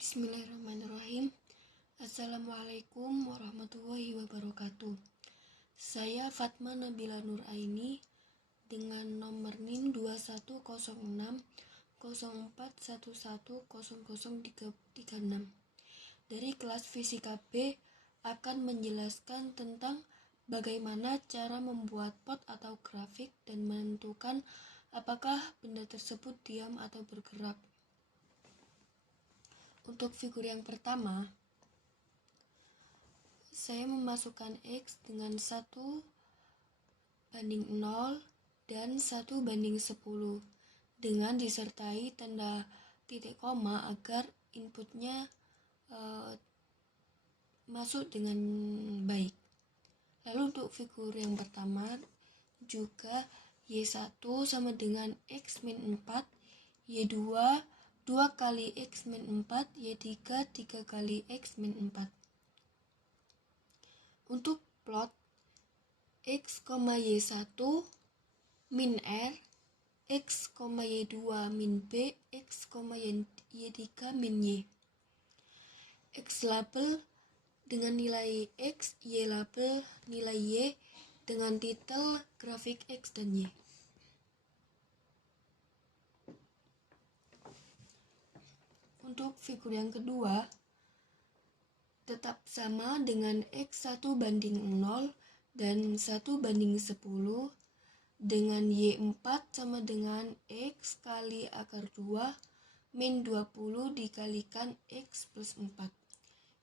Bismillahirrahmanirrahim. Assalamualaikum warahmatullahi wabarakatuh. Saya Fatma Nabila Nuraini dengan nomor NIM 210604110036 dari kelas Fisika B akan menjelaskan tentang bagaimana cara membuat pot atau grafik dan menentukan apakah benda tersebut diam atau bergerak. Untuk figur yang pertama, saya memasukkan X dengan 1:0 dan 1:10 dengan disertai tanda titik koma agar inputnya masuk dengan baik. Lalu untuk figur yang pertama juga Y1 sama dengan X min 4, Y2 2 kali X min 4, Y3 3 kali X min 4. Untuk plot X, Y1 min R, X, Y2 min B, X, Y3 min Y. X label dengan nilai X, Y label nilai Y dengan titel grafik X dan Y. Untuk figur yang kedua, tetap sama dengan X 1:0 dan 1:10 dengan Y4 sama dengan X kali akar 2 min 20 dikalikan X plus 4.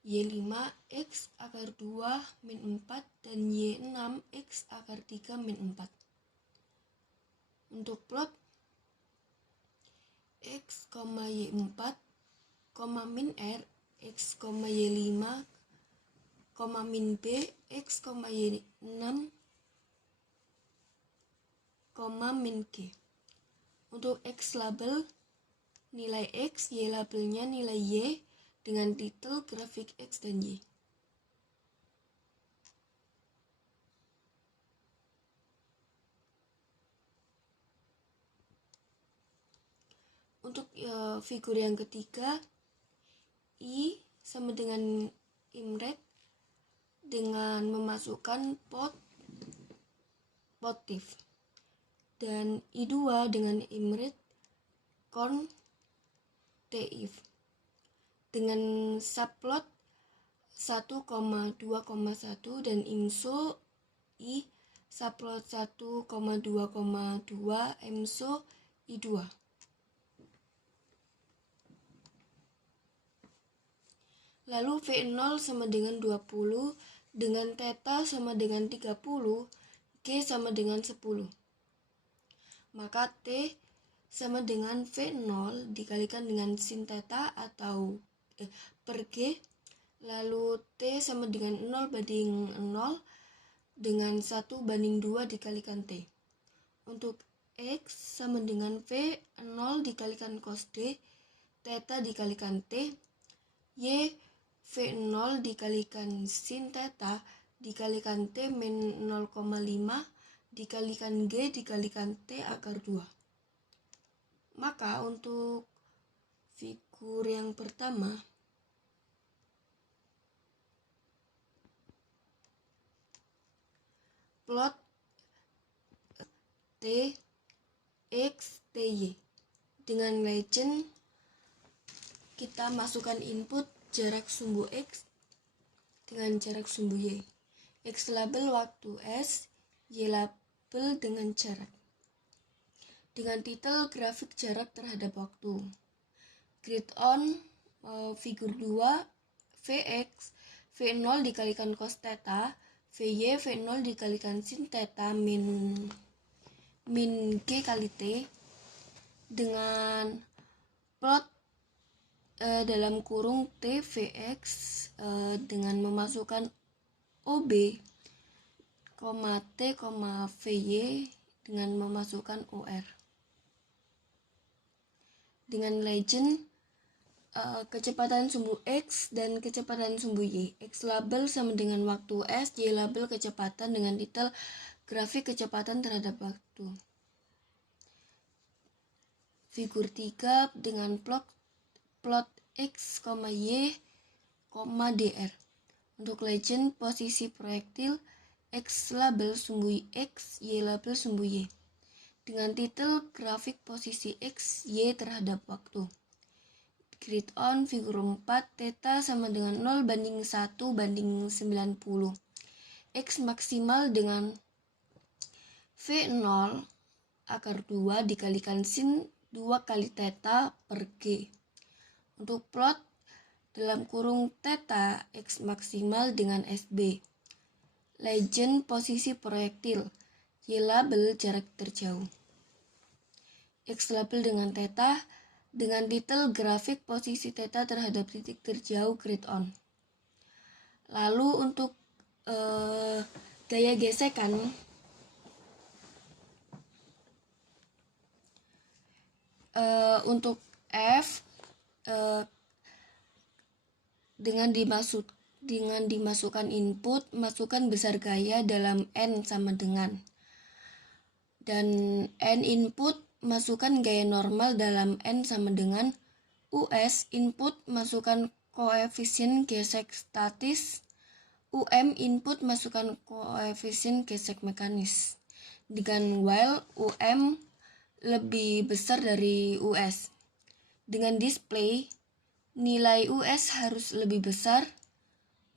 Y5 X akar 2 min 4 dan Y6 X akar 3 min 4. Untuk plot X, Y4, min R, X, Y5, min B, X, Y6, min G. Untuk X label, nilai X, Y labelnya nilai Y dengan titel grafik X dan Y. Untuk figur yang ketiga, I sama dengan imret dengan memasukkan motif, dan I2 dengan imret konteif dengan subplot 1,2,1 dan IMSO I subplot 1,2,2 IMSO I2. Lalu V0 sama dengan 20, dengan theta sama dengan 30, G sama dengan 10. Maka T sama dengan V0 dikalikan dengan sin theta atau per G. Lalu T sama dengan 0/0 dengan 1/2 dikalikan T. Untuk X sama dengan V0 dikalikan cos D, theta dikalikan T, Y V0 dikalikan sin theta dikalikan T min 0,5 dikalikan G dikalikan T akar 2. Maka untuk figur yang pertama, plot T, X, Ty. Dengan legend kita masukkan input jarak sumbu X dengan jarak sumbu Y. X label waktu S, Y label dengan jarak. Dengan titel grafik jarak terhadap waktu. Grid on figur 2, Vx, V0 dikalikan cos theta, Vy, V0 dikalikan sin theta min G kali T, dengan plot dalam kurung T Vx dengan memasukkan OB, T, Vy dengan memasukkan OR. Dengan legend kecepatan sumbu X dan kecepatan sumbu Y. X label sama dengan waktu S, Y label kecepatan dengan titel grafik kecepatan terhadap waktu. Figur 3 dengan plot X, Y, dr. Untuk legend posisi proyektil, X label sumbu X, Y label sumbu Y. Dengan titel grafik posisi X, Y terhadap waktu. Grid on figur 4, theta sama dengan 0:1/90. X maksimal dengan V0 akar 2 dikalikan sin 2 kali theta per G. Untuk plot dalam kurung theta X maksimal dengan SB. Legend posisi proyektil, Y label jarak terjauh. X label dengan theta dengan titel grafik posisi theta terhadap titik terjauh grid on. Lalu untuk gaya gesekan, untuk F dengan dimasukkan input, masukkan besar gaya dalam N sama dengan, dan N input masukkan gaya normal dalam N sama dengan US input masukkan koefisien gesek statis, input masukkan koefisien gesek mekanis. Dengan while lebih besar dari US. Dengan display, nilai US harus lebih besar.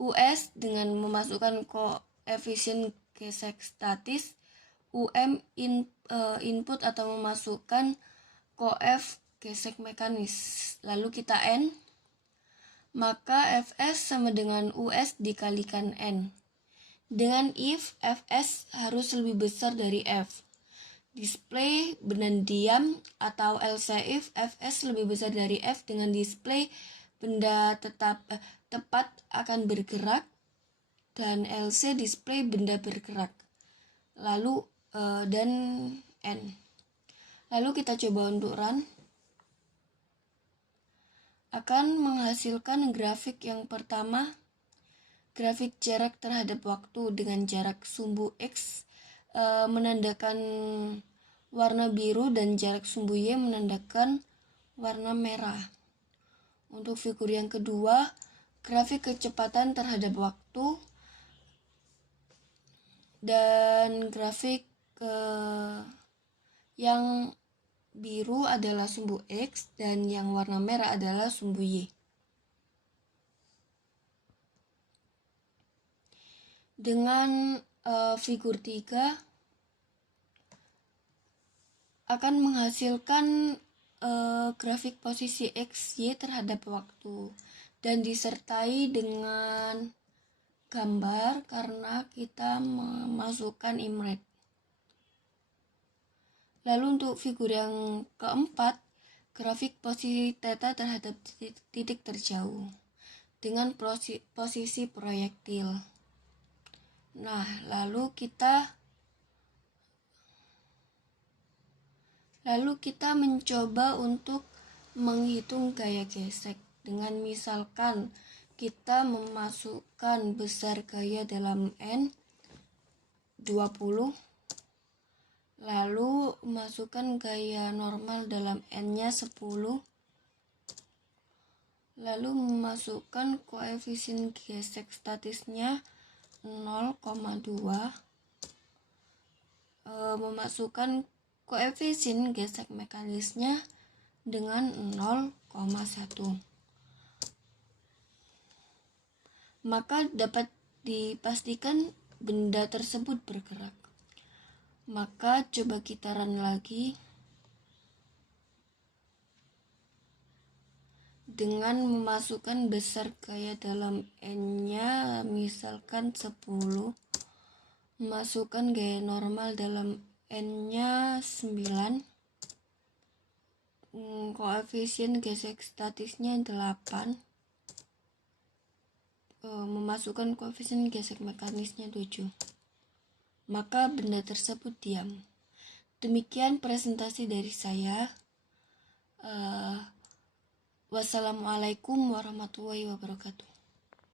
US dengan memasukkan koefisien gesek statis, input atau memasukkan koef gesek mekanis. Lalu kita N, maka Fs sama dengan US dikalikan N. Dengan if, Fs harus lebih besar dari F. Display benda diam atau else if Fs lebih besar dari F dengan display benda tepat akan bergerak, dan else display benda bergerak. Lalu dan N. Lalu kita coba untuk run. Akan menghasilkan grafik yang pertama, grafik jarak terhadap waktu dengan jarak sumbu X menandakan warna biru dan jarak sumbu Y menandakan warna merah. Untuk figur yang kedua, grafik kecepatan terhadap waktu dan grafik yang biru adalah sumbu X dan yang warna merah adalah sumbu Y. Dengan figur 3 akan menghasilkan grafik posisi X, Y terhadap waktu dan disertai dengan gambar karena kita memasukkan imret. Lalu untuk figur yang keempat, grafik posisi theta terhadap titik terjauh dengan posisi proyektil. Nah, lalu kita mencoba untuk menghitung gaya gesek dengan misalkan kita memasukkan besar gaya dalam N 20, lalu masukkan gaya normal dalam N-nya 10, lalu memasukkan koefisien gesek statisnya 0,2, memasukkan koefisien gesek mekanisnya dengan 0,1. Maka dapat dipastikan benda tersebut bergerak. Maka coba kita run lagi. Dengan memasukkan besar gaya dalam N-nya misalkan 10, masukkan gaya normal dalam N-nya 9, koefisien gesek statisnya 8, memasukkan koefisien gesek mekanisnya 7, maka benda tersebut diam. Demikian presentasi dari saya. Wassalamualaikum warahmatullahi wabarakatuh.